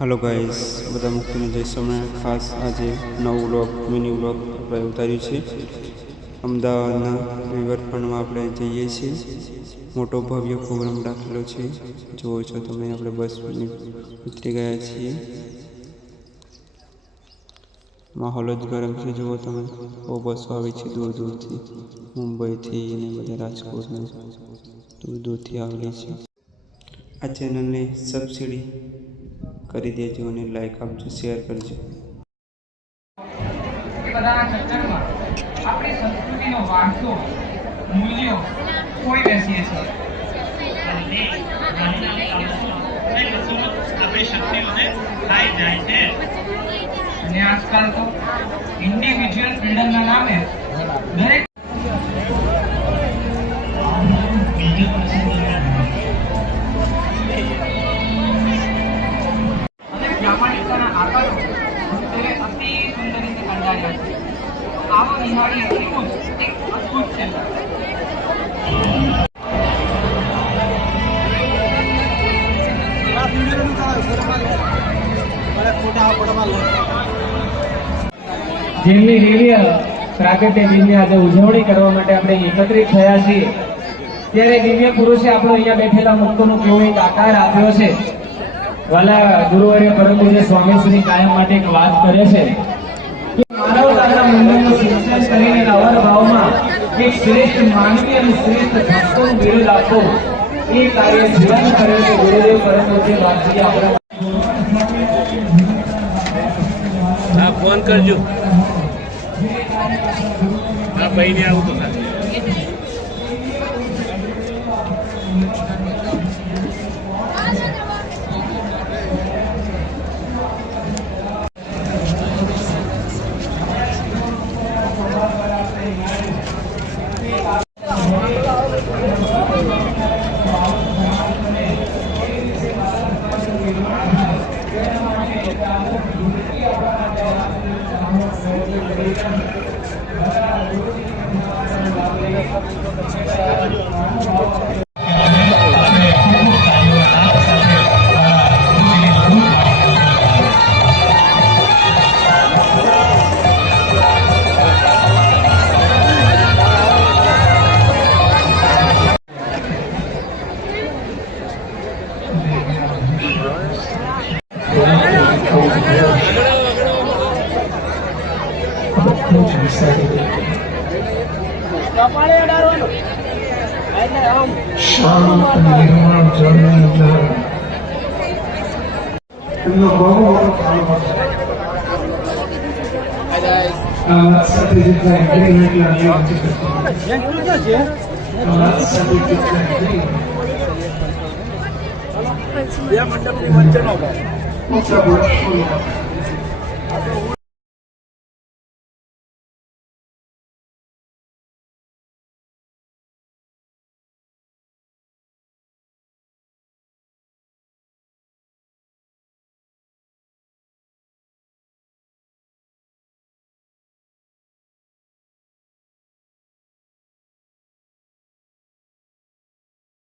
Hello guys, બધા મુક્તિને જય સોમનાથ। ખાસ આજે નવું વ્લોગ મિની વ્લોગ આપણે ઉતાર્યું છે। અમદાવાદના રિવરફ્રન્ટમાં આપણે જઈએ છીએ। મોટો ભવ્ય પ્રોગ્રામ રાખેલો છે। જુઓ છો તમે, આપણે બસ ઉતરી ગયા છીએ। માહોલ જ ગરમ છે। જુઓ તમે, બહુ બસો આવી છે દૂર દૂરથી, મુંબઈથી અને બધા રાજકોટને દૂર દૂરથી આવેલી છે। આ ચેનલને સબસિડી કરી દેજો અને લાઈક આપજો, શેર કરજો। આપણી સંસ્કૃતિનો વારસો, મૂલ્યો કોઈ બેસીએ છીએ આપણી શક્તિઓને ખાઈ જાય છે। અને આજકાલ તો ઇન્ડિવિજ્યુઅલ ફ્રીડમના નામે દરેક પ્રામાણિકતાના આકારો તેને અતિ સુંદર રીતે કંડાર્યા છે। આવો નિહાળી એટલું જ એક અદ્ભુત છે। જેમની દિવ્ય પ્રાગટ્ય દિનની આજે ઉજવણી કરવા માટે આપણે એકત્રિત થયા છીએ, ત્યારે દિવ્ય પુરુષે આપણો અહીંયા બેઠેલા મુક્તોનો કેવો એક આકાર આપ્યો છે। વાલા ગુરુવર્ય પરમ પૂજ્ય સ્વામી શ્રી કાયમ માટે એક વાત કરે છે કે માનવતાના મૂલ્યોનું સિંચન કરીને અવર ભાવમાં એક શ્રેષ્ઠ માનવી અને શ્રેષ્ઠ ભક્તોનું બિરુદ આપો, એ કાર્ય જીવન કરે છે ગુરુદેવ પરમ પૂજ્ય બાપજી આપણા। હા, ફોન કરજો। હા, ભાઈને આવું તો સાથે મંડપની વચ્ચેનો